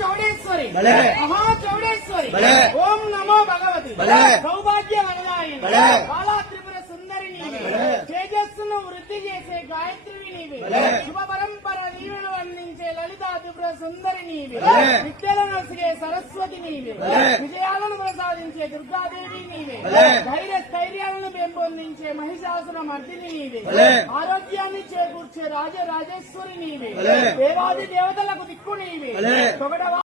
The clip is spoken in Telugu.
చౌడేశ్వరి మహాచౌడేశ్వరి ఓం నమో భగవతి సౌభాగ్య వరదాయిని బాలా త్రిపుర సుందరి నీవే తేజస్సును వృద్ధి చేసే గాయత్రివి నీవే శుభ పరంపర నీవెను అందించే లలితా త్రిపుర సుందరి నీవే విద్యలను నొసిగే సరస్వతి నీవే విజయాలను ప్రసాదించే దుర్గాదేవి నీవే ధైర్య స్థైర్యాలను పెంపొందించే మహిషాసుర మర్దిని నీవే ఆరోగ్యాన్ని చేకూర్చే రాజరాజేశ్వరి నీవే దేవాది దేవతలకు దిక్కు నీవే